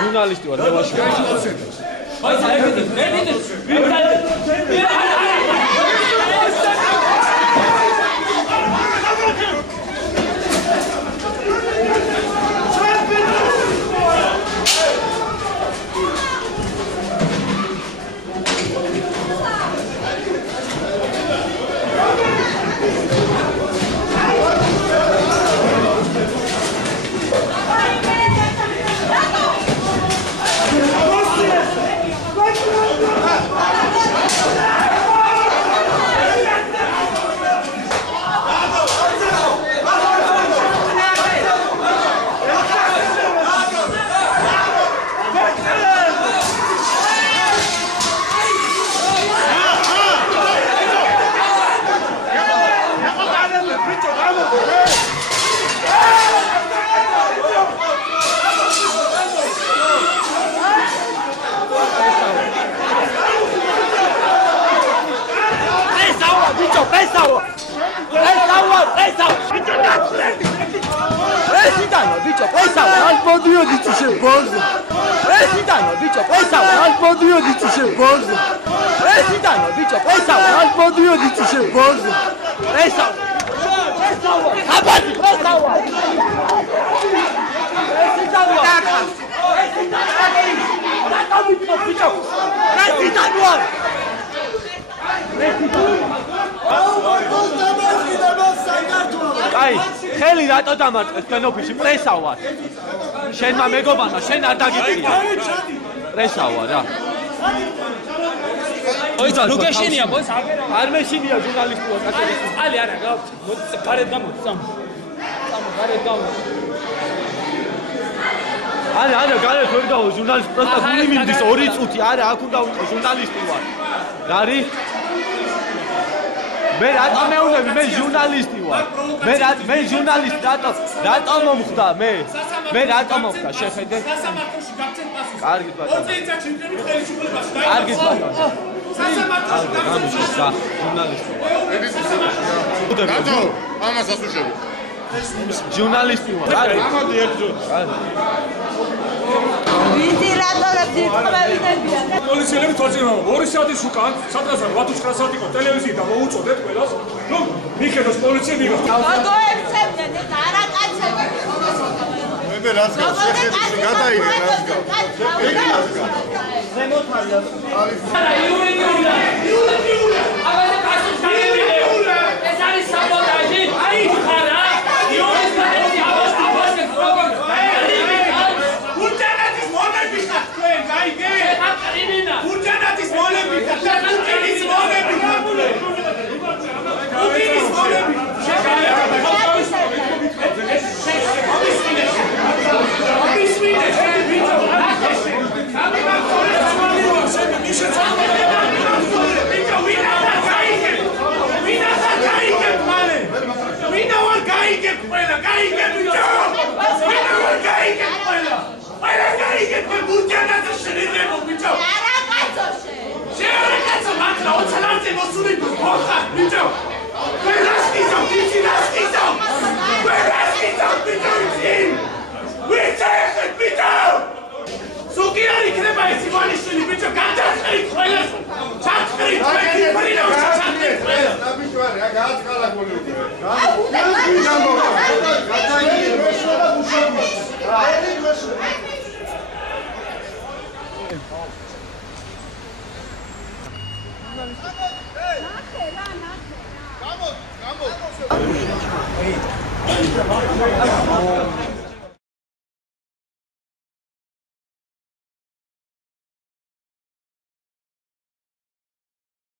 Jurnalisti var, yavaş yavaş. Ai, ხელი რატო დამარტყეს თქვენოფიში პრესა ვარ. შენმა მეგობარმა შენ არ დაგიწია. პრესა ვარ რა. ოიცა ლოკეშენია ბოს არ მეშინია ჟურნალისტი ვარ კაცები. ალი არა მოდი გარეთ გამოდი სამ გარეთ გამოდი. არა გარეთ ვერ გავა ჟურნალისტი პროსტა გული მინდის 2 წუთი არა აქ უნდა ვიყო ჟურნალისტი ვარ. გარი მე რატომ მეუნები მე ჟურნალისტი ვარ მე ჟურნალისტი რატომ მომხდა მე რატომ მომხდა შეხედე სასამართლოში გაგცენ პასუხი კარგი ბატონო 20 წუთში ვიყავი ხელისუფლებაში კარგი ბატონო სასამართლოში გაგცენ ჟურნალისტი ვარ რატო ამას ასუშები ჟურნალისტი ვარ კარგი ამოდი ერთჯერ ვიზი რატომ დიწყებებია პოლიციელები თვალწინავენ 2 საათის უკან სადღაც 8-9 საათი იყო ტელევიზია და მოუწოდეთ ყველას ნუ მიხედოს პოლიცია მიღოს გოგოებცემდნენ ეს არაკაცები მე რაც შეხედე გადაიღე რაც ზემოთ არის არა იურიდიული აბა პასუხი